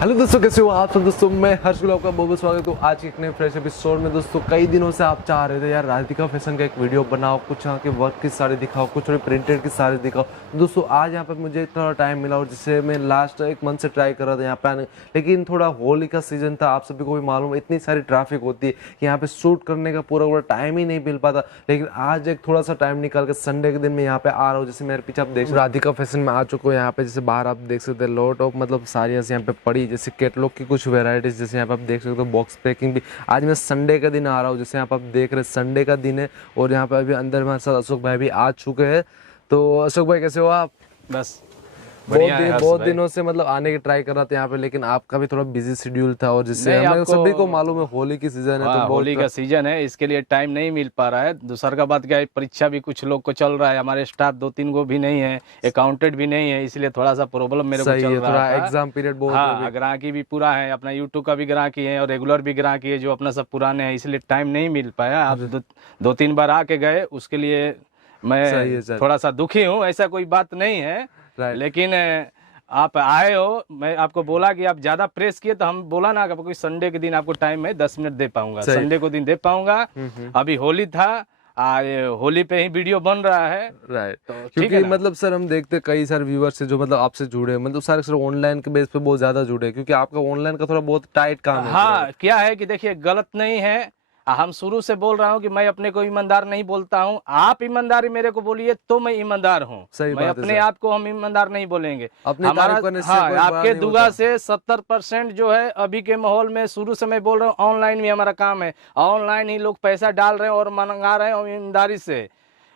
Hello दोस्तों, कैसे हो आप सब दोस्तों। मैं हर्ष गुलाब का बहुत बहुत स्वागत है आज के एक नए फ्रेश एपिसोड में। दोस्तों कई दिनों से आप चाह रहे थे यार राधिका फैशन का एक वीडियो बनाओ, कुछ यहाँ के वर्क की साड़ी दिखाओ, कुछ थोड़ी प्रिंटेड की साड़ी दिखाओ। दोस्तों आज यहाँ पर मुझे थोड़ा टाइम मिला और जिससे मैं लास्ट एक मंथ से ट्राई कर रहा था यहाँ पे आने, लेकिन थोड़ा होली का सीजन था। आप सभी को भी मालूम है इतनी सारी ट्रैफिक होती है कि यहाँ पे शूट करने का पूरा पूरा टाइम ही नहीं मिल पाता। लेकिन आज एक थोड़ा सा टाइम निकाल के संडे के दिन में यहाँ पे आ रहा हूँ। जैसे मेरे पीछे आप देख राधिका फैशन में आ चुका हूँ यहाँ पे। जैसे बाहर आप देख सकते हैं लॉट ऑफ मतलब साड़ियाँ यहाँ पे पड़ी, जैसे कैटलॉग की कुछ वेराइटीज जैसे यहाँ पे आप देख सकते हो। बॉक्स पैकिंग भी आज मैं संडे का दिन आ रहा हूँ, जैसे यहाँ पे आप देख रहे हैं संडे का दिन है। और यहाँ पे अभी अंदर हमारे साथ अशोक भाई भी आ चुके हैं। तो अशोक भाई कैसे हो आप? बस बहुत दिनों से मतलब आने की ट्राई कर रहा था यहाँ पे, लेकिन आपका भी थोड़ा बिजी शेड्यूल था और जिससे हमें सभी को मालूम है होली की सीजन है। तो होली का सीजन है, इसके लिए टाइम नहीं मिल पा रहा है। दूसरा का बात क्या है, परीक्षा भी कुछ लोग को चल रहा है, हमारे स्टाफ 2-3 को भी नहीं है, अकाउंटेंट भी नहीं है, इसलिए थोड़ा सा प्रॉब्लम मेरे को चल रहा है। एग्जाम पीरियड बहुत हाँ, ग्राहकी भी पूरा है, अपना यूट्यूब का भी ग्राहकी है और रेगुलर भी ग्राहकी है जो अपना सब पुराने हैं, इसलिए टाइम नहीं मिल पाया। आप 2-3 बार आके गए, उसके लिए मैं थोड़ा सा दुखी हूँ। ऐसा कोई बात नहीं है, लेकिन आप आए हो, मैं आपको बोला कि आप ज्यादा प्रेस किए तो हम बोला ना आपको संडे के दिन आपको टाइम में 10 मिनट दे पाऊंगा, संडे को दिन दे पाऊंगा। अभी होली था, होली पे ही वीडियो बन रहा है। राइट, तो क्योंकि मतलब सर हम देखते कई सारे व्यूअर्स से जो मतलब आपसे जुड़े, मतलब सारे सर ऑनलाइन के बेस पे बहुत ज्यादा जुड़े, क्योंकि आपका ऑनलाइन का थोड़ा बहुत टाइट काम है। हाँ, क्या है कि देखिए गलत नहीं है, हम शुरू से बोल रहा हूँ कि मैं अपने को ईमानदार नहीं बोलता हूँ। आप ईमानदारी मेरे को बोलिए तो मैं ईमानदार हूँ, मैं अपने आप को हम ईमानदार नहीं बोलेंगे। हमारा हाँ, आपके दुआ से 70% जो है अभी के माहौल में, शुरू से मैं बोल रहा हूँ ऑनलाइन भी हमारा काम है। ऑनलाइन ही लोग पैसा डाल रहे हैं और मंगा रहे हैं और ईमानदारी से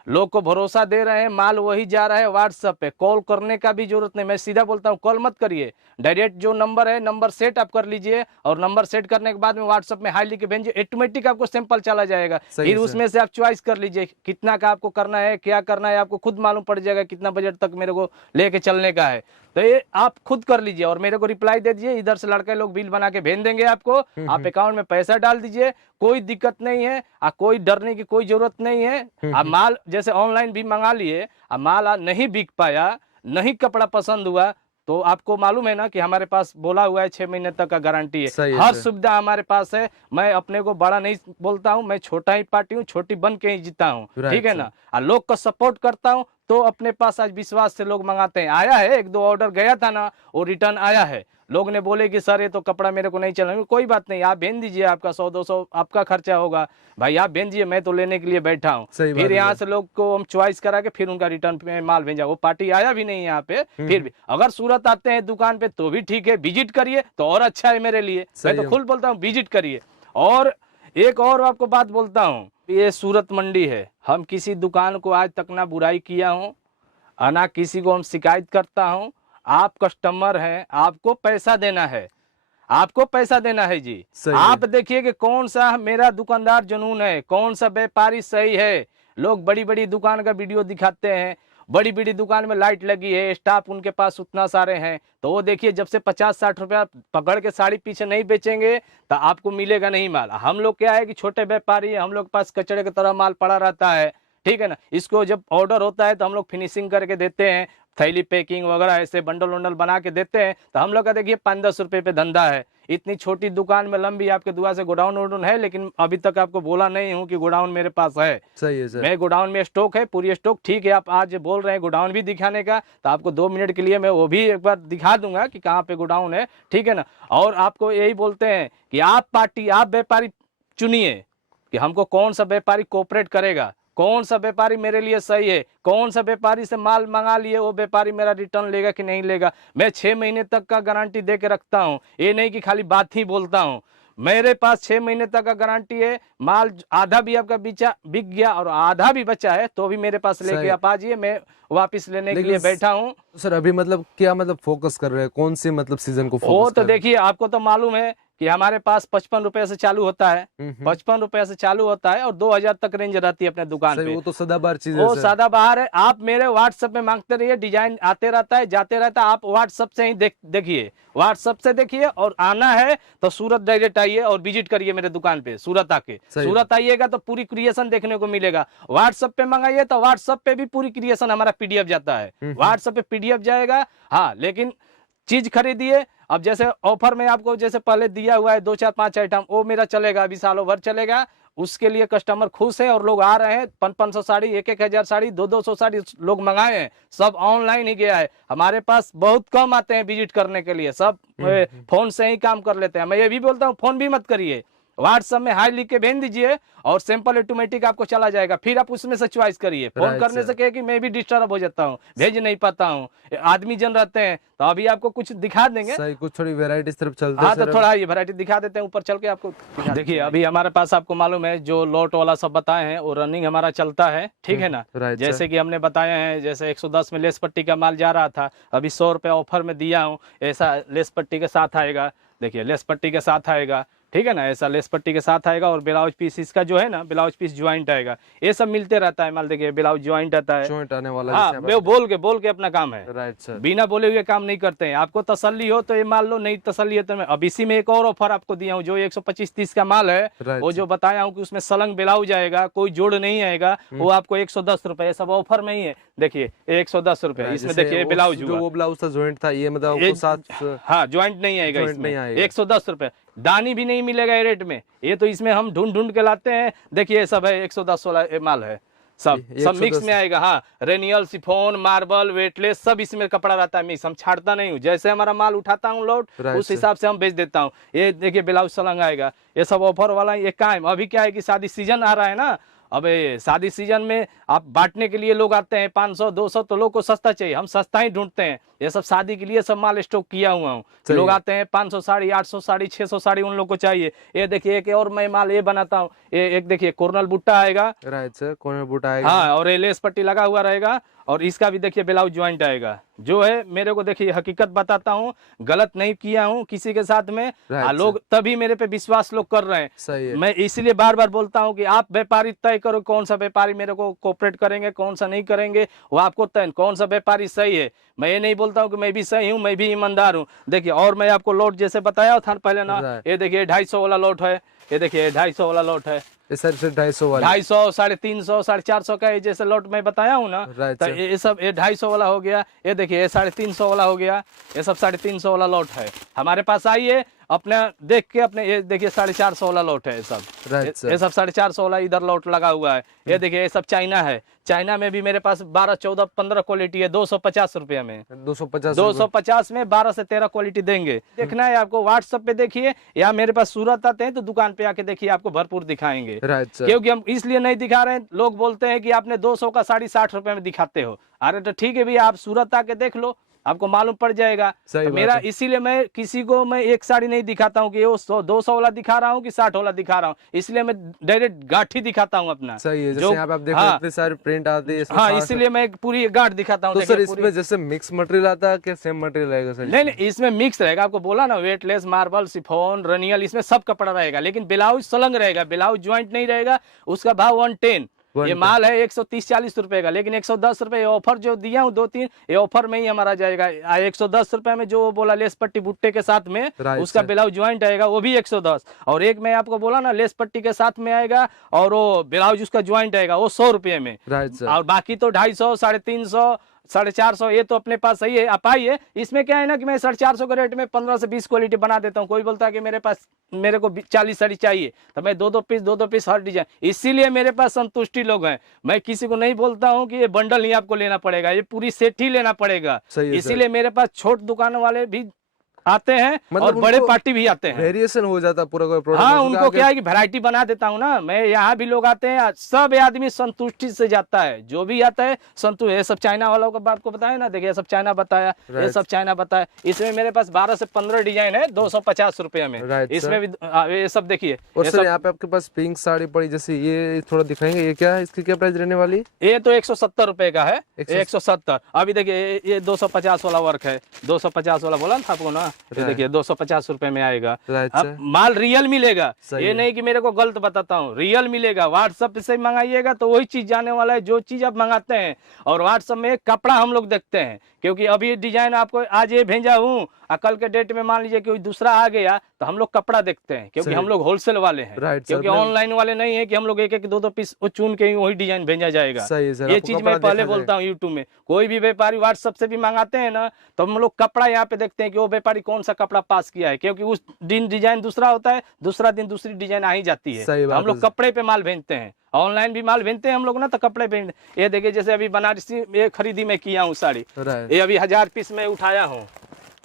लोग को भरोसा दे रहे हैं, माल वही जा रहा है। व्हाट्सएप पे कॉल करने का भी जरूरत नहीं, मैं सीधा बोलता हूँ कॉल मत करिए, डायरेक्ट जो नंबर है नंबर सेट आप कर लीजिए और नंबर सेट करने के बाद में व्हाट्सएप में हाई लिख के भेजिए, ऑटोमेटिक आपको सैंपल चला जाएगा। फिर उसमें से आप चॉइस कर लीजिए कितना का आपको करना है, क्या करना है, आपको खुद मालूम पड़ जाएगा कितना बजट तक मेरे को लेके चलने का है। तो ये आप खुद कर लीजिए और मेरे को रिप्लाई दे दीजिए, इधर से लड़के लोग बिल बना के भेज देंगे आपको। आप अकाउंट में पैसा डाल दीजिए, कोई दिक्कत नहीं है, कोई डरने की कोई जरूरत नहीं है। आप माल जैसे ऑनलाइन भी मंगा लिए, माल नहीं बिक पाया, नहीं कपड़ा पसंद हुआ, तो आपको मालूम है ना कि हमारे पास बोला हुआ है 6 महीने तक का गारंटी है, हर सुविधा हमारे पास है। मैं अपने को बड़ा नहीं बोलता हूँ, मैं छोटा ही पार्टी हूँ, छोटी बन के ही जीता हूँ, ठीक है ना। लोग का सपोर्ट करता हूँ तो अपने पास आज विश्वास से लोग मंगाते हैं। आया है 1-2 ऑर्डर गया था ना, वो रिटर्न आया है। लोग ने बोले कि सर ये तो कपड़ा मेरे को नहीं चला, कोई बात नहीं, आप भेज दीजिए, आपका 100-200 आपका खर्चा होगा भाई, आप भेज दीजिए, मैं तो लेने के लिए बैठा हूँ। फिर यहाँ से लोग को हम चॉइस करा के फिर उनका रिटर्न में माल भेजा, वो पार्टी आया भी नहीं यहाँ पे। फिर भी अगर सूरत आते हैं दुकान पे तो भी ठीक है, विजिट करिए तो और अच्छा है मेरे लिए। मैं तो खुद बोलता हूँ विजिट करिए। और एक और आपको बात बोलता हूँ, ये सूरत मंडी है, हम किसी दुकान को आज तक ना बुराई किया हूँ, ना किसी को हम शिकायत करता हूँ। आप कस्टमर हैं, आपको पैसा देना है, आपको पैसा देना है जी। आप देखिए कि कौन सा मेरा दुकानदार जुनून है, कौन सा व्यापारी सही है। लोग बड़ी बड़ी दुकान का वीडियो दिखाते हैं, बड़ी बड़ी दुकान में लाइट लगी है, स्टाफ उनके पास उतना सारे हैं, तो वो देखिए जब से 50-60 रुपया पकड़ के साड़ी पीछे नहीं बेचेंगे तो आपको मिलेगा नहीं माल। हम लोग क्या है कि छोटे व्यापारी है, हम लोग पास कचड़े की तरह माल पड़ा रहता है, ठीक है ना। इसको जब ऑर्डर होता है तो हम लोग फिनिशिंग करके देते हैं, थैली पैकिंग वगैरह ऐसे बंडल वंडल बना के देते हैं। तो हम लोग का देखिए 5-10 रुपए पे धंधा है। इतनी छोटी दुकान में लंबी आपके दुआ से गोडाउन वोडाउन है, लेकिन अभी तक आपको बोला नहीं हूँ कि गोडाउन मेरे पास है। सही है सर, मैं गोडाउन में स्टॉक है, पूरी स्टॉक, ठीक है। आप आज बोल रहे हैं गोडाउन भी दिखाने का, तो आपको 2 मिनट के लिए मैं वो भी एक बार दिखा दूंगा कि कहाँ पे गोडाउन है, ठीक है ना। और आपको यही बोलते हैं कि आप पार्टी, आप व्यापारी चुनिए कि हमको कौन सा व्यापारी कोऑपरेट करेगा, कौन सा व्यापारी मेरे लिए सही है, कौन सा व्यापारी से माल मंगा लिए वो व्यापारी मेरा रिटर्न लेगा कि नहीं लेगा। मैं 6 महीने तक का गारंटी दे के रखता हूँ, ये नहीं कि खाली बात ही बोलता हूँ। मेरे पास 6 महीने तक का गारंटी है। माल आधा भी आपका बिक गया और आधा भी बचा है तो भी मेरे पास लेके आप आ जाइए, मैं वापस लेने के लिए बैठा हूँ। सर अभी मतलब क्या मतलब फोकस कर रहे हैं, कौन से मतलब सीजन को फोकस वो तो देखिए, आपको तो मालूम है कि हमारे पास 55 रुपए से चालू होता है, 55 रुपए से चालू होता है और 2000 तक रेंज रहती है अपने दुकान पे। वो तो सदाबहार चीज है, वो सदाबहार है। आप मेरे व्हाट्सएप में मांगते रहिए, डिजाइन आते रहता है जाते रहता है, आप व्हाट्सएप से ही देखिए, व्हाट्सएप से देखिए। और आना है तो सूरत डायरेक्ट आइए और विजिट करिए मेरे दुकान पे, सूरत आके। सूरत आइएगा तो पूरी क्रिएशन देखने को मिलेगा। व्हाट्सएप पे मंगाइए तो व्हाट्सएप पे भी पूरी क्रिएशन हमारा PDF जाता है, व्हाट्सएप पे PDF जाएगा। हाँ, लेकिन चीज खरीदिए, अब जैसे ऑफर में आपको जैसे पहले दिया हुआ है 2 4 5 आइटम, वो मेरा चलेगा अभी सालों भर चलेगा। उसके लिए कस्टमर खुश है और लोग आ रहे हैं। 500 साड़ी, 1,000 साड़ी, 200 साड़ी लोग मंगाए हैं। सब ऑनलाइन ही गया है। हमारे पास बहुत कम आते हैं विजिट करने के लिए, सब फोन से ही काम कर लेते हैं। मैं ये भी बोलता हूँ फोन भी मत करिए, व्हाट्सएप में हाई लिख के भेज दीजिए और सैंपल ऑटोमेटिक आपको चला जाएगा। फिर आप उसमें से चॉइस करिए। फोन करने से क्या है कि मैं भी डिस्टर्ब हो जाता हूँ, भेज नहीं पाता हूँ, आदमी जन रहते हैं। तो अभी आपको कुछ दिखा देंगे, सही, कुछ थोड़ी वैरायटी तरफ चलते हैं। हाँ, तो थोड़ा ये वैरायटी दिखा देते हैं, ऊपर चल के आपको देखिए। अभी हमारे पास आपको मालूम है जो लॉट वाला सब बताए हैं वो रनिंग हमारा चलता है, ठीक है ना। जैसे कि हमने बताया है, जैसे 110 में लेस पट्टी का माल जा रहा था, अभी 100 रुपये ऑफर में दिया हूँ। ऐसा लेस पट्टी के साथ आएगा, देखिए लेस पट्टी के साथ आएगा, ठीक है ना। ऐसा लेस पट्टी के साथ आएगा और ब्लाउज पीस इसका जो है ना, ब्लाउज पीस ज्वाइंट आएगा। ये सब मिलते रहता है माल। देखिए ब्लाउज ज्वाइंट आता है, ज्वाइंट आने वाला। हाँ, बोल के अपना काम है। राइट सर, बिना बोले हुए काम नहीं करते हैं। आपको तसल्ली हो तो ये मान लो, नहीं तसल्ली है तो मैं अब इसी में एक और ऑफर आपको दिया हूँ। जो 125-30 का माल है, वो जो बताया हूँ कि उसमें सलंग ब्लाउज आएगा, कोई जोड़ नहीं आएगा, वो आपको 110 रुपए, सब ऑफर में ही है। देखिए 110 रुपए, इसमें देखिए ब्लाउज, जो वो ब्लाउज था ज्वाइंट था, ये मतलब साथ, हाँ ज्वाइंट नहीं आएगा इसमें, 110 रुपए। दानी भी नहीं मिलेगा ये रेट में। ये तो इसमें हम ढूंढ के लाते हैं। देखिए ये सब है 110 वाला माल है, सब मिक्स में आएगा। हाँ, रेनियल, सिफोन, मार्बल, वेटलेस, सब इसमें कपड़ा रहता है मिक्स। हम छाड़ता नहीं हूँ, जैसे हमारा माल उठाता हूँ लोड, उस हिसाब से हम बेच देता हूँ। ये देखिए ब्लाउज सलंग आएगा, ये सब ऑफर वाला ये कायम। अभी क्या है कि शादी सीजन आ रहा है ना, अब शादी सीजन में आप बांटने के लिए लोग आते हैं 500 200, तो लोग को सस्ता चाहिए, हम सस्ता ही ढूंढते हैं। ये सब शादी के लिए सब माल स्टॉक किया हुआ हूँ। लोग आते हैं 500 साड़ी, 800 साड़ी, 600 साड़ी उन लोग को चाहिए। ये देखिए एक और मैं माल ये बनाता हूँ, ये एक देखिए कोर्नल बुट्टा आएगा। राइट सर, कोर्नल बुट्टा आएगा, हाँ, और ये लेस पट्टी लगा हुआ रहेगा और इसका भी देखिए ब्लाउज ज्वाइंट आएगा। जो है मेरे को देखिए हकीकत बताता हूँ, गलत नहीं किया हूँ किसी के साथ में। लोग तभी मेरे पे विश्वास लोग कर रहे हैं। सही है। मैं इसलिए बार बार बोलता हूँ कि आप व्यापारी तय करो, कौन सा व्यापारी मेरे को कोऑपरेट करेंगे, कौन सा नहीं करेंगे, वो आपको तय, कौन सा व्यापारी सही है। मैं ये नहीं बोलता हूँ कि मैं भी सही हूँ, मैं भी ईमानदार हूँ। देखिए, और मैं आपको लॉट जैसे बताया था पहले ना, ये देखिए 250 वाला लॉट है, ये देखिए 250 वाला लॉट है, सर 250 वाला, 250, 350, 450 का जैसे लॉट मैं बताया हूँ ना, तो ये सब ये 250 वाला हो गया। ये देखिए ये 350 वाला हो गया, ये सब 350 वाला लॉट है हमारे पास। आइए अपने देख के, अपने ये देखिए 450 वाला लॉट है सब, ये सब 450 वाला इधर लॉट लगा हुआ है। ये देखिए ये सब चाइना है, चाइना में भी मेरे पास 12, 14, 15 क्वालिटी है, 250 रुपए में, 250 में 12 से 13 क्वालिटी देंगे। देखना है आपको, व्हाट्सएप पे देखिए या मेरे पास सूरत आते हैं तो दुकान पे आके देखिए, आपको भरपूर दिखाएंगे। क्योंकि हम इसलिए नहीं दिखा रहे हैं, लोग बोलते हैं कि आपने 200 का साड़ी 60 रुपए में दिखाते हो। अरे तो ठीक है भैया, आप सूरत आके देख लो, आपको मालूम पड़ जाएगा। तो मेरा इसीलिए मैं किसी को मैं एक साड़ी नहीं दिखाता हूँ कि वो 200 वाला दिखा रहा हूँ कि 60 वाला दिखा रहा हूँ, इसलिए मैं डायरेक्ट गांठ ही दिखाता हूँ अपना। सही है, जैसे आप देख रहे हैं इतने सारे प्रिंट आते हैं, हाँ, इसीलिए मैं पूरी गांठ दिखाता हूँ। तो सर इसमें जैसे मिक्स मटेरियल आता है क्या, सेम मटेरियल रहेगा सर? नहीं, इसमें मिक्स रहेगा। आपको बोला ना, वेटलेस, मार्बल, सिफोन, रेनियल, इसमें सब कपड़ा रहेगा, लेकिन ब्लाउज सलंग रहेगा, ब्लाउज ज्वाइंट नहीं रहेगा। उसका भाव 110, ये माल है 130-40 रुपए का, लेकिन 110 रुपए ऑफर जो दिया हूँ 2-3, ये ऑफर में ही हमारा जाएगा। 110 रुपए में जो बोला लेस पट्टी बुट्टे के साथ में, उसका ब्लाउज ज्वाइंट आएगा, वो भी 110। और एक मैं आपको बोला ना लेस पट्टी के साथ में आएगा और वो ब्लाउज उसका ज्वाइंट आएगा, वो 100 रुपये में। और बाकी तो 250, 350, 450, ये तो अपने पास सही है। आप आइए, इसमें क्या है ना कि मैं 450 के रेट में 15 से 20 क्वालिटी बना देता हूँ। कोई बोलता है कि मेरे को 40 साड़ी चाहिए, तो मैं 2-2 पीस हर डिजाइन, इसीलिए मेरे पास संतुष्टि लोग हैं। मैं किसी को नहीं बोलता हूँ कि ये बंडल ही आपको लेना पड़ेगा, ये पूरी सेट ही लेना पड़ेगा। इसीलिए मेरे पास छोट दुकान वाले भी आते हैं, मतलब और बड़े पार्टी भी आते हैं, वेरिएशन हो जाता है पूरा कोई प्रोडक्ट। हाँ, उनको क्या है कि वैरायटी बना देता हूँ ना मैं। यहाँ भी लोग आते हैं, सब आदमी संतुष्टि से जाता है, जो भी आता है संतुष्ट। ये सब चाइना वालों का बात को बताया ना, देखिए सब चाइना बताया, ये सब चाइना बताया। इसमें मेरे पास 12 से 15 डिजाइन है 250 रुपए में। इसमें भी ये सब देखिए। और सर यहाँ पे आपके पास पिंक साड़ी पड़ी, जैसे ये थोड़ा दिखाएंगे, ये क्या है, इसकी क्या प्राइस रहने वाली? ये तो 170 रुपए का है, 170। अभी देखिए ये 250 वाला वर्क है, 250 वाला बोला था आपको ना, देखिए 250 रुपए में आएगा। अब माल रियल मिलेगा, ये नहीं कि मेरे को गलत बताता हूँ, रियल मिलेगा। व्हाट्सएप से मंगाइएगा तो वही चीज जाने वाला है जो चीज आप मंगाते हैं। और व्हाट्सएप में कपड़ा हम लोग देखते हैं, क्योंकि अभी डिजाइन आपको आज ये भेजा हूँ, कल के डेट में मान लीजिए कोई दूसरा आ गया तो हम लोग कपड़ा देखते हैं, क्योंकि हम लोग होलसेल वाले हैं, क्योंकि ऑनलाइन वाले नहीं है कि हम लोग 1-1, 2-2 पीस चुन के वही डिजाइन भेजा जाएगा। ये चीज मैं पहले बोलता हूँ यूट्यूब में। कोई भी व्यापारी व्हाट्सएप से भी मंगाते हैं ना, तो हम लोग कपड़ा यहाँ पे देखते हैं कि वो व्यापारी कौन सा कपड़ा पास किया है, क्योंकि उस दिन डिजाइन दूसरा होता है, दूसरा दिन दूसरी डिजाइन आ ही जाती है। तो हम लोग कपड़े पे माल भेजते हैं, ऑनलाइन भी माल भेजते हैं हम लोग ना, तो कपड़े पे। ये देखिए जैसे अभी बनारसी ये खरीदी मैं किया हूँ साड़ी, ये अभी 1000 पीस में उठाया हूँ,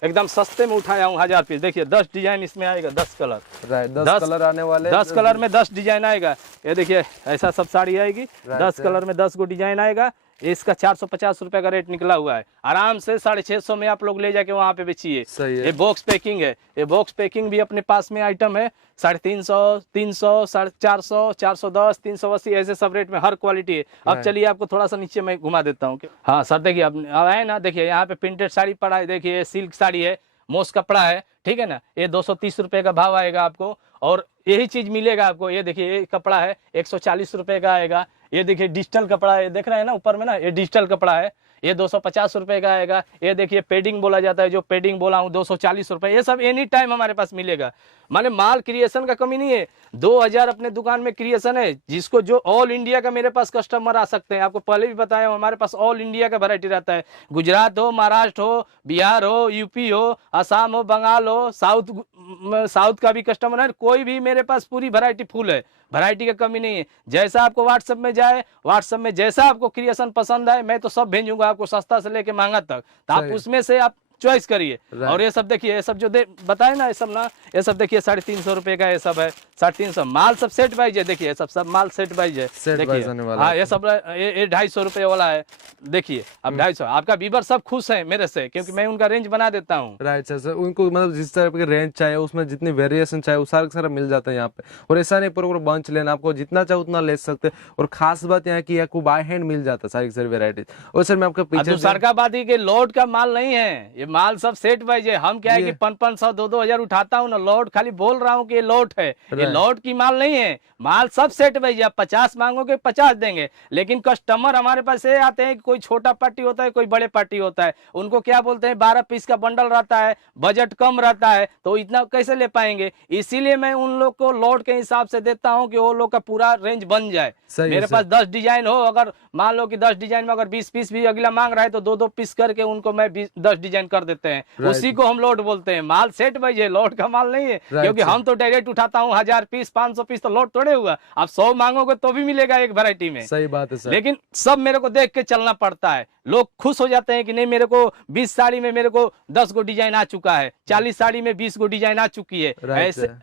एकदम सस्ते में उठाया हूँ 1000 पीस। देखिए 10 डिजाइन इसमें आएगा, 10 कलर, 10 कलर आने वाले, 10 कलर में 10 डिजाइन आएगा। ये देखिए ऐसा सब साड़ी आएगी, 10 कलर में 10 को डिजाइन आएगा। इसका 450 रुपए का रेट निकला हुआ है, आराम से 650 में आप लोग ले जाके वहां पे बेचिए। ये बॉक्स पैकिंग है, ये बॉक्स पैकिंग भी अपने पास में आइटम है, 350, 300, 450, 410, 380 ऐसे सब रेट में हर क्वालिटी है। अब चलिए आपको थोड़ा सा नीचे मैं घुमा देता हूँ। हाँ सर देखिए अब आए ना, देखिए यहाँ पे प्रिंटेड साड़ी पड़ा है, देखिए सिल्क साड़ी है, मोस कपड़ा है, ठीक है ना। ये 230 रुपए का भाव आएगा आपको, और यही चीज मिलेगा आपको। ये देखिए ये कपड़ा है 140 रुपए का आएगा। ये देखिए डिजिटल कपड़ा है, देख रहे हैं ना ऊपर में ना, ये डिजिटल कपड़ा है, ये 250 रुपए का आएगा। ये देखिए पेडिंग बोला जाता है, जो पेडिंग बोला हूँ 240 रुपए। ये सब एनी टाइम हमारे पास मिलेगा, माने माल क्रिएशन का कमी नहीं है। 2000 अपने दुकान में क्रिएशन है, जिसको जो ऑल इंडिया का मेरे पास कस्टमर आ सकते हैं। आपको पहले भी बताया हूं, हमारे पास ऑल इंडिया का वैरायटी रहता है, गुजरात हो, महाराष्ट्र हो, बिहार हो, यूपी हो, असम हो, बंगाल हो, साउथ का भी कस्टमर है, कोई भी मेरे पास पूरी वैरायटी फुल है, वैरायटी का कमी नहीं है। जैसा आपको व्हाट्सएप में जाए, व्हाट्सएप में जैसा आपको क्रिएशन पसंद आए, मैं तो सब भेजूंगा आपको, सस्ता से लेके महंगा तक, तो आप उसमें से आप चॉइस करिए। और ये सब देखिए, ये सब जो बताए ना, ये सब ना, ये सब देखिए 350 रुपए का ये सब है, 350 माल सब सेट वाइज है। देखिए सब माल सेट वाइज है, देखिए हाँ ये सब ये 250 रुपए वाला है। देखिए अब 250, आपका व्यूअर सब खुश है मेरे से, क्योंकि मैं उनका रेंज बना देता हूँ। राइट सर, उनको मतलब जिस तरह के रेंज चाहे, उसमें जितनी वेरिएशन चाहे वो सारा मिल जाता है यहाँ पे। और ऐसा नहीं पूरा बंच लेना, आपको जितना चाहे उतना ले सकते हैं। और खास बात यहाँ की आपको बाय हैंड मिल जाता है सारी वेराइटीज। और सर मैं आपका पीछे सरकार बात है कि लोड का माल नहीं है, ये माल सब सेट वाइज है। हम क्या है कि 500, 2-2 हजार उठाता हूँ ना, लोड खाली बोल रहा हूँ कि ये लोड है, ये लोड की माल नहीं है, माल सब सेट वाइज है। आप 50 मांगोगे 50 देंगे, लेकिन कस्टमर हमारे पास ये आते हैं कि कोई छोटा पार्टी होता है, कोई बड़े पार्टी होता है, उनको क्या बोलते हैं 12 पीस का बंडल रहता है, बजट कम रहता है, तो इतना कैसे ले पाएंगे। इसीलिए मैं उन लोग को लोड के हिसाब से देता हूँ कि वो लोग का पूरा रेंज बन जाए। मेरे पास 10 डिजाइन हो, अगर मान लो कि 10 डिजाइन में अगर 20 पीस भी अगला मांग रहा है, तो 2-2 पीस करके उनको मैं 10 डिजाइन कर देते हैं, उसी को हम लोड बोलते हैं। माल सेट वाइज है, लोड का माल नहीं है, क्योंकि हम तो डायरेक्ट उठाता हूँ 1000 पीस, 500 पीस, तो लोड थोड़े हुआ। आप 100 मांगोगे तो भी मिलेगा एक वैरायटी में। सही बात है सर, लेकिन सब मेरे को देख के चलना पड़ता है। लोग खुश हो जाते हैं कि नहीं, मेरे को 20 साड़ी में मेरे को 10 गो डिजाइन आ चुका है, 40 साड़ी में 20 गो डिजाइन आ चुकी है,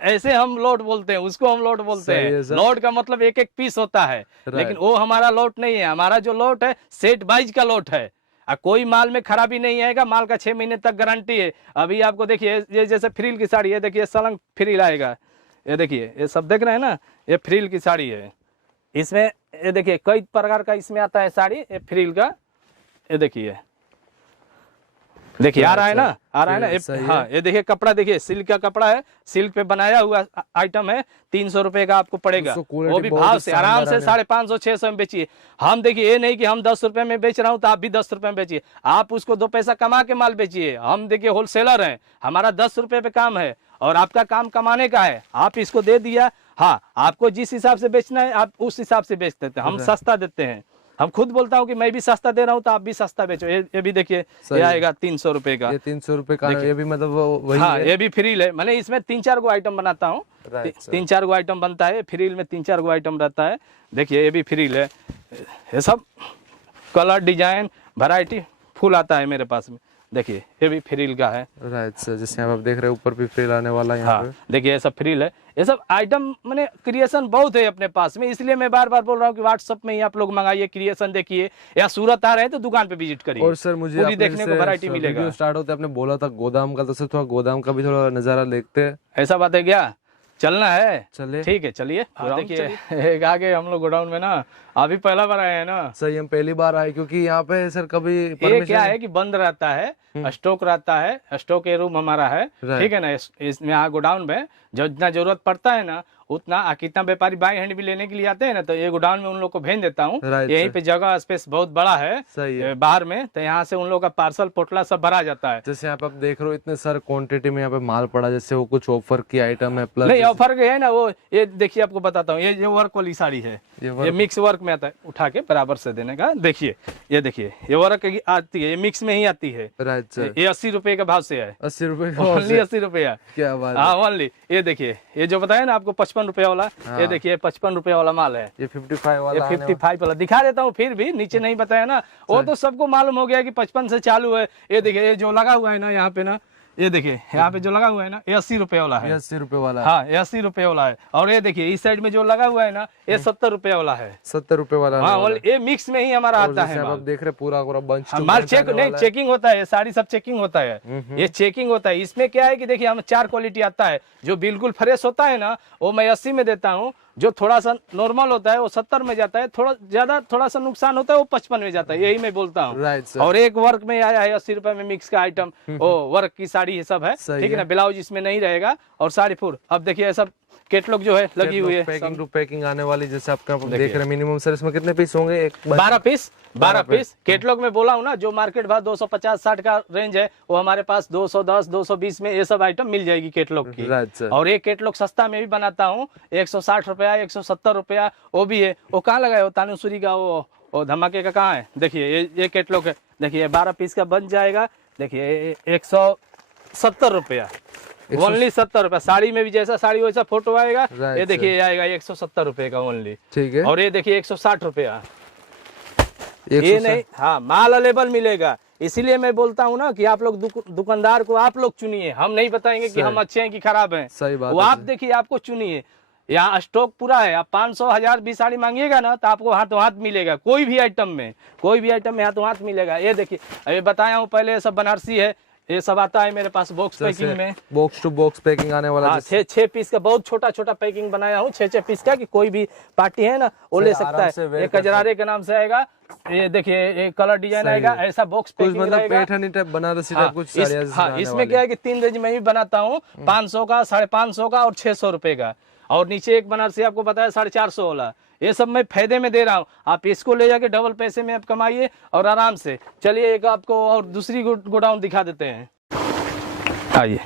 ऐसे हम लोड बोलते हैं, उसको हम लोड बोलते हैं। लोड का मतलब एक एक पीस होता है, लेकिन वो हमारा लोट नहीं है। हमारा जो लोट है सेट वाइज का लोट है, कोई माल में खराबी नहीं आएगा। माल का 6 महीने तक गारंटी है। अभी आपको देखिए ये जैसे फ्रिल की साड़ी है, देखिए सलंग फ्रिल आएगा, ये देखिए, ये सब देख रहे हैं ना, ये फ्रिल की साड़ी है। इसमें ये देखिए कई प्रकार का इसमें आता है साड़ी, ये फ्रिल का, ये देखिए आ रहा है ना, आ रहा है ना। हाँ ये देखिए कपड़ा, देखिए सिल्क का कपड़ा है, सिल्क पे बनाया हुआ आइटम है, 300 रुपए का आपको पड़ेगा, वो भी भाव से, आराम से 550-600 में बेचिए। हम देखिए ये नहीं कि हम 10 रुपए में बेच रहा हूँ तो आप भी 10 रुपए में बेचिए, आप उसको 2 पैसा कमा के माल बेचिए। हम देखिए होलसेलर हैं, हमारा 10 रुपए पे काम है, और आपका काम कमाने का है। आप इसको दे दिया, हाँ आपको जिस हिसाब से बेचना है आप उस हिसाब से बेच देते हैं, हम सस्ता देते हैं। हम खुद बोलता हूँ कि मैं भी सस्ता दे रहा हूँ, तो आप भी सस्ता बेचो। ये भी देखिए ये आएगा 300 रुपए का, ये 300 रुपए का, ये भी मतलब वही हाँ है। ये भी फ्रील है, मैंने इसमें 3-4 गो आइटम बनाता हूँ, 3-4 गो आइटम बनता है फ्रील में, 3-4 गो आइटम रहता है। देखिए ये भी फ्रील है, ये सब कलर डिजाइन वैरायटी फुल आता है मेरे पास में। देखिए ये भी फ्रिल का है। राइट सर, जैसे आप देख रहे हैं ऊपर भी फ्रिल आने वाला है यहाँ हाँ, देखिए ये सब फ्रिल है। ये सब आइटम मैंने क्रिएशन बहुत है अपने पास में, इसलिए मैं बार बार बोल रहा हूँ कि व्हाट्सएप में ही आप लोग मंगाइए, क्रिएशन देखिए, या सूरत आ रहे हैं तो दुकान पे विजिट करिए। और सर मुझे पूरी देखने को वैरायटी मिलेगा। स्टार्ट होते आपने बोला था गोदाम का, तो सर थोड़ा गोदाम का भी थोड़ा नजारा देखते हैं। ऐसा बात है क्या, चलना है? चलिए ठीक है, चलिए। देखिए आगे हम लोग गोडाउन में ना अभी पहला बार आए हैं ना। सही, हम पहली बार आए, क्योंकि यहाँ पे सर कभी ये क्या है कि बंद रहता है, स्टॉक रहता है, स्टॉक के रूम हमारा है, ठीक है ना। इसमें गोडाउन में जो जितना जरूरत पड़ता है ना, उतना कितना व्यापारी बाई हैंड भी लेने के लिए आते हैं ना, तो ये गोडाउन में उन लोग को भेज देता हूँ। यहीं पे जगह स्पेस बहुत बड़ा है, सही है, बाहर में, तो यहाँ से उन लोग का पार्सल पोटला सब भरा जाता है। जैसे आप देख रहे हो इतने सारे क्वांटिटी में यहाँ पे माल पड़ा, जैसे वो कुछ ऑफर की आइटम है, प्लस नहीं ऑफर के है ना वो, ये देखिए आपको बताता हूँ, ये वर्क वाली साड़ी है, ये मिक्स वर्क में आता है, उठा के बराबर से देने का, देखिए ये देखिए ये वर्क आती है, ये मिक्स में ही आती है। ये 80 रुपए का भाव से है, 80 रुपए, ओनली 80 रुपया। क्या बात है। हाँ ओनली, ये देखिए ये जो बताया ना आपको 55 रुपया वाला, ये देखिए 55 रुपया वाला माल है, ये 55 वाला, ये 55 वाला दिखा देता हूँ, फिर भी नीचे नहीं बताया ना, वो तो सबको मालूम हो गया कि 55 से चालू है। ये देखिए ये जो लगा हुआ है ना यहाँ पे ना, ये देखिए यहाँ पे जो लगा हुआ है ना, ये 80 रुपए वाला है, 80 रुपए वाला, हाँ ये 80 रुपए वाला है। और ये देखिए इस साइड में जो लगा हुआ है ना, ये 70 रुपए वाला है, 70 रुपए वाला, हाँ ये मिक्स में ही हमारा आता है। आप देख रहे पूरा पूरा बंच माल चेक नहीं, चेकिंग होता है, साड़ी सब चेकिंग होता है, ये चेकिंग होता है। इसमें क्या है कि देखिए हम 4 क्वालिटी आता है, जो बिल्कुल फ्रेश होता है ना वो मैं 80 में देता हूँ, जो थोड़ा सा नॉर्मल होता है वो 70 में जाता है, थोड़ा ज्यादा थोड़ा सा नुकसान होता है वो 55 में जाता है, यही मैं बोलता हूँ। और एक वर्क में आया है 80 रुपए में मिक्स का आइटम, वो वर्क की साड़ी ये सब है, ठीक है ना, ब्लाउज इसमें नहीं रहेगा और साड़ी फुल। अब देखिए सब कैटलॉग जो है लगी हुई है, पैकिंग टू पैकिंग आने वाली, जैसे आपका देख रहे हैं मिनिमम सर इसमें कितने पीस होंगे, 12 पीस। कैटलॉग में बोला हूँ ना, जो मार्केट भाव 250-60 का रेंज है, वो हमारे पास 210 220 में ये सब आइटम मिल जाएगी कैटलॉग की। और एक कैटलॉग सस्ता में भी बनाता हूँ, 160 रुपया 170 रुपया वो भी है। वो कहाँ लगा है, वो तानुसुरी का वो धमाके का कहाँ है, देखिए ये कैटलॉग है, देखिए 12 पीस का बन जाएगा, देखिए 170 रुपया, ओनली 70 रुपया। साड़ी में भी जैसा साड़ी वैसा फोटो आएगा, ये देखिए ये आएगा 170 रुपए का ओनली, ठीक है। और ये देखिए 160 रुपया, ये नहीं, हाँ माल अवेलेबल मिलेगा। इसीलिए मैं बोलता हूँ ना कि आप लोग दुकानदार को आप लोग चुनिए, हम नहीं बताएंगे कि हम अच्छे हैं कि खराब हैं, सही बात, वो आप देखिए, आपको चुनिए। यहाँ स्टॉक पूरा है, आप 500 1000 20 साड़ी मांगिएगा ना तो आपको हाथों हाथ मिलेगा, कोई भी आइटम में हाथों हाथ मिलेगा। ये देखिए ये बताया हूँ पहले, ये सब बनारसी है, ये सब आता है मेरे पास बॉक्स पैकिंग में, बॉक्स टू बॉक्स पैकिंग आने वाला। हाँ 6 पीस का बहुत छोटा पैकिंग बनाया हूँ, 6 पीस का, कि कोई भी पार्टी है ना वो ले सकता है। ये कजरारे के नाम से आएगा, ये देखिए ये कलर डिजाइन आएगा, ऐसा बॉक्स पैकिंग मतलब पैठनी टाइप बनारसी टाइप कुछ साड़ियां। हाँ इसमें क्या है कि 3 रेंज में भी बनाता हूँ, 500 का 550 का और 600 रुपए का, और नीचे एक बनारसी आपको बताया 450 वाला। ये सब मैं फायदे में दे रहा हूँ, आप इसको ले जाके डबल पैसे में आप कमाइए और आराम से चलिए। एक आपको और दूसरी गोडाउन दिखा देते हैं, आइए।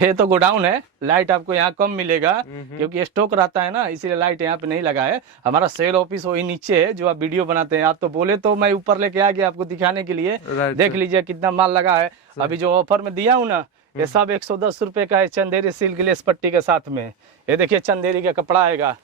ये तो गोडाउन है, लाइट आपको यहाँ कम मिलेगा क्योंकि स्टॉक रहता है ना, इसीलिए लाइट यहाँ पे नहीं लगा है। हमारा सेल ऑफिस वही नीचे है जो आप वीडियो बनाते हैं। आप तो बोले तो मैं ऊपर लेके आ गया आपको दिखाने के लिए, देख लीजिए कितना माल लगा है। अभी जो ऑफर में दिया हूँ ना, ये सब 110 रुपए का है, चंदेरी सिल्क लेस पट्टी के साथ में। ये देखिए चंदेरी का कपड़ा आएगा,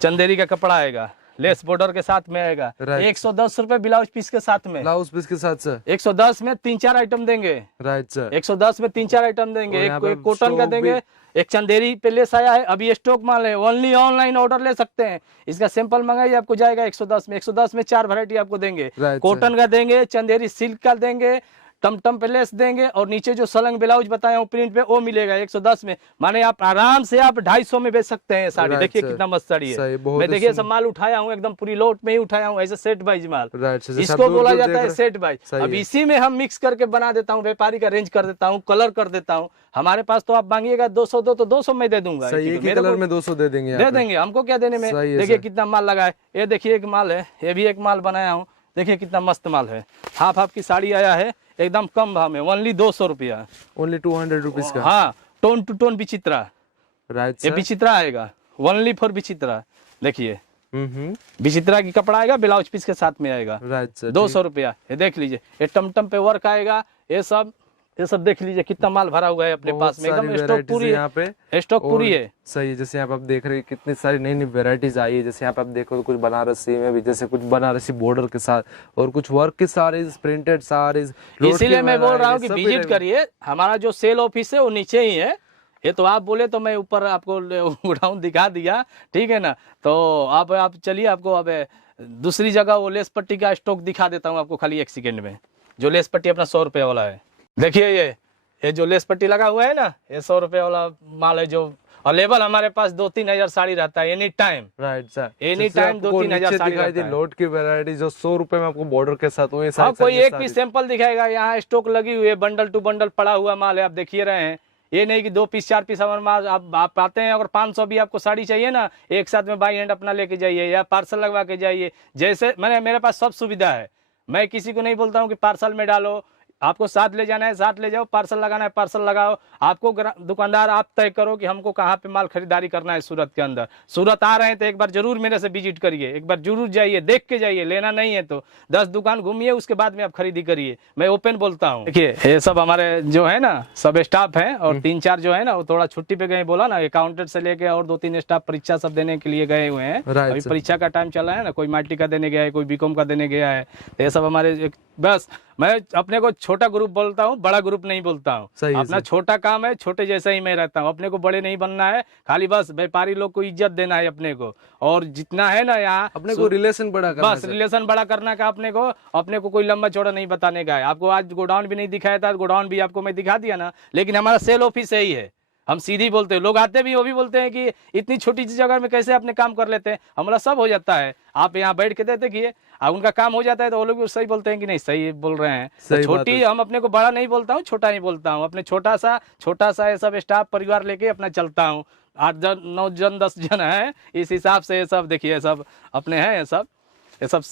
चंदेरी का कपड़ा आएगा, लेस बॉर्डर के साथ में आएगा, 110 रुपए ब्लाउज पीस के साथ में, ब्लाउज पीस के साथ सर 110 में 3-4 आइटम देंगे, राइट सर, 110 में 3-4 आइटम देंगे। एक कॉटन का देंगे, एक चंदेरी पे लेस आया है, अभी स्टॉक माल है, ओनली ऑनलाइन ऑर्डर ले सकते हैं। इसका सैंपल मंगाइए, आपको जाएगा 110 में। 110 में 4 वैरायटी आपको देंगे, कॉटन का देंगे, चंदेरी सिल्क का देंगे, टम पे लेस देंगे, और नीचे जो सलंग ब्लाउज बताया हूँ प्रिंट पे वो मिलेगा 110 में। माने आप आराम से आप 250 में बेच सकते हैं साड़ी। देखिए कितना मस्त साड़ी है, मैं देखिए सब माल उठाया हूँ, एकदम पूरी लोट में ही उठाया हूँ, ऐसे सेट वाइज माल, इसको बोला जाता है सेट वाइज। अब इसी में हम मिक्स करके बना देता हूँ, व्यापारी का रेंज कर देता हूँ, कलर कर देता हूँ। हमारे पास तो आप मांगिएगा 200 दो तो 200 में दे दूंगा, मेरे कलर में 200 दे देंगे, हमको क्या देने में। देखिए कितना माल लगा है, ये देखिए एक माल है, ये भी एक माल बनाया हूँ, देखिए कितना मस्त माल है। हाफ की साड़ी आया है, एकदम कम भाव में, ओनली 200 रुपया, ओनली 200 रुपीज का। हाँ tone to tone Vichitra, right, ये विचित्रा आएगा, ओनली फॉर विचित्रा। देखिए विचित्रा की कपड़ा आएगा, ब्लाउज पीस के साथ में आएगा, राइट सर, 200 रुपया। ये देख लीजिए, ये टम पे वर्क आएगा, ये सब देख लीजिए कितना माल भरा हुआ है अपने पास में, एकदम स्टॉक पूरी है, यहाँ पे स्टॉक पूरी है। सही है, जैसे यहाँ पे आप देख रहे हैं कितनी सारी नई नई वेराइटीज आई है। जैसे यहाँ पे आप देखो तो कुछ बनारसी में भी, जैसे कुछ बनारसी बॉर्डर के साथ और कुछ वर्क की साड़ीज, प्रिंटेड साड़ीज। इसीलिए मैं बोल रहा हूँ कि विजिट करिए, हमारा जो सेल ऑफिस है वो नीचे ही है। ये तो आप बोले तो मैं ऊपर आपको गोडाउन दिखा दिया, ठीक है ना। तो आप चलिए, आपको अब दूसरी जगह वो लेस पट्टी का स्टॉक दिखा देता हूँ आपको खाली 1 सेकेंड में। जो लेस पट्टी अपना 100 रुपये वाला है, देखिए ये जो लेस पट्टी लगा हुआ है ना, ये 100 रुपये वाला माल है, जो अवेलेबल हमारे पास 2-3 हजार साड़ी रहता है any time, right sir, any time 2-3 हजार साड़ी रहता है। लोट की वैरायटी जो 100 रुपए में आपको बॉर्डर के साथ, हाँ कोई एक पीस सैंपल दिखाएगा, यहाँ स्टॉक लगी हुई है, बंडल टू बंडल पड़ा हुआ माल है, आप देखिए रहे हैं, ये नहीं कि 2 पीस 4 पीस हमारे पास आप आते हैं, अगर 500 भी आपको साड़ी चाहिए ना, एक साथ में बाई हैंड अपना लेके जाइए या पार्सल लगवा के जाइए। जैसे मैंने मेरे पास सब सुविधा है, मैं किसी को नहीं बोलता हूँ कि पार्सल में डालो, आपको साथ ले जाना है साथ ले जाओ, पार्सल लगाना है पार्सल लगाओ। आपको दुकानदार आप तय करो कि हमको कहाँ पे माल खरीदारी करना है सूरत के अंदर। सूरत आ रहे हैं तो एक बार जरूर मेरे से विजिट करिए, एक बार जरूर जाइए, देख के जाइए। लेना नहीं है तो 10 दुकान घूमिए, उसके बाद में आप खरीदी करिए। मैं ओपन बोलता हूँ। देखिए ये सब हमारे जो है ना सब स्टाफ है, और 3-4 जो है ना वो थोड़ा छुट्टी पे गए, बोला ना अकाउंटेंट से लेके और 2-3 स्टाफ परीक्षा सब देने के लिए गए हुए हैं। अभी परीक्षा का टाइम चल रहा है ना, कोई माटी का देने गया है, कोई बीकॉम का देने गया है। तो ये सब हमारे बस मैं अपने को छोटा ग्रुप बोलता हूँ, बड़ा ग्रुप नहीं बोलता हूँ। अपना छोटा काम है, छोटे जैसा ही मैं रहता हूँ। अपने को बड़े नहीं बनना है, खाली बस व्यापारी लोग को इज्जत देना है अपने को। और जितना है ना यहाँ अपने को रिलेशन बड़ा करना, बस रिलेशन बड़ा करना का अपने को कोई लंबा चौड़ा नहीं बताने का है। आपको आज गोडाउन भी नहीं दिखाया था, गोडाउन भी आपको मैं दिखा दिया ना, लेकिन हमारा सेल ऑफिस यही है। हम सीधी बोलते हैं, लोग आते भी वो भी बोलते हैं कि इतनी छोटी सी जगह में कैसे अपने काम कर लेते हैं। हमारा सब हो जाता है, आप यहाँ बैठ के देखिए, उनका काम हो जाता है तो वो लोग भी सही बोलते हैं कि नहीं सही बोल रहे हैं। तो छोटी हम अपने को बड़ा नहीं बोलता हूँ, छोटा ही बोलता हूँ। अपने छोटा सा ये सब स्टाफ परिवार लेके अपना चलता हूँ। 8 जन 9 जन 10 जन है, इस हिसाब से ये सब देखिए सब अपने हैं, ये सब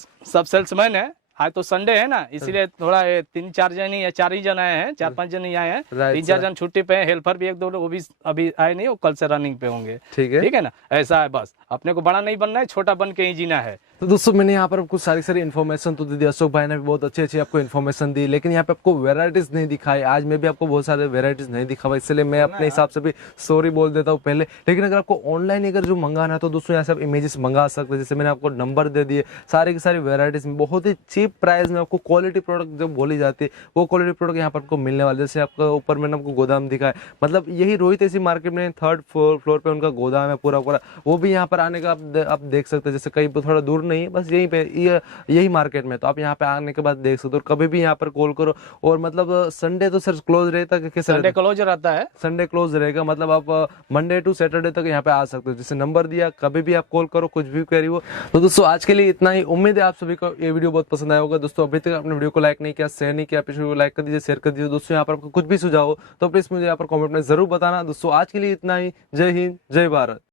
सेल्समैन है। आज तो संडे है ना, इसीलिए थोड़ा 3-4 जन ही 4 ही जन आए हैं, 4-5 जन ही आए हैं। 3-4 जन छुट्टी पे हैं, हेल्पर भी 1-2 वो भी अभी आए नहीं, वो कल से रनिंग पे होंगे। ठीक है ना, ऐसा है। बस अपने को बड़ा नहीं बनना है, छोटा बन के ही जीना है। तो दोस्तों मैंने यहाँ पर आपको सारी इन्फॉर्मेशन तो दे दी, अशोक भाई ने भी बहुत अच्छी आपको इन्फॉर्मेशन दी, लेकिन यहाँ पे आपको वेराइटीज नहीं दिखाई। आज मैं भी आपको बहुत सारे वेराइटीज नहीं दिखावा, इसलिए मैं अपने हिसाब से भी सॉरी बोल देता हूँ पहले। लेकिन अगर आपको ऑनलाइन अगर जो मंगाना है तो दोस्तों यहाँ से आप इमेजेस मंगा सकते हैं। जैसे मैंने आपको नंबर दे दिए, सारी की सारी वेराइटीज में बहुत ही चीप प्राइस में आपको क्वालिटी प्रोडक्ट जो बोली जाती है वो क्वालिटी प्रोडक्ट यहाँ पर आपको मिलने वाले। जैसे आपको ऊपर मैंने आपको गोदाम दिखाया, मतलब यही रोहित ऐसी मार्केट में 3rd फ्लोर पे उनका गोदाम है पूरा, वो भी यहाँ पर आने का आप देख सकते हैं। जैसे कहीं पर थोड़ा दूर नहीं है, बस यहीं पे यही मार्केट में, तो आप यहाँ पे आने के बाद देख सकते हो। कभी भी यहाँ पर कॉल करो। और मतलब संडे तो सर क्लोज रहता है, संडे क्लोज रहता है, संडे क्लोज रहेगा, मतलब आप मंडे टू सैटरडे तक यहाँ पे आ सकते हो। जैसे नंबर दिया, कभी भी आप कॉल करो, कुछ भी करी हो। तो दोस्तों आज के लिए इतना ही। उम्मीद है आप सभी को ये वीडियो बहुत पसंद आया होगा। दोस्तों अभी तक आपने वीडियो को लाइक नहीं किया, शेयर नहीं किया, वीडियो को लाइक कर दीजिए, शेयर कर दीजिए। दोस्तों यहाँ पर आपको कुछ भी सुझाव हो तो प्लीज मुझे यहाँ पर कमेंट में जरूर बताना। दोस्तों आज के लिए इतना ही। जय हिंद, जय भारत।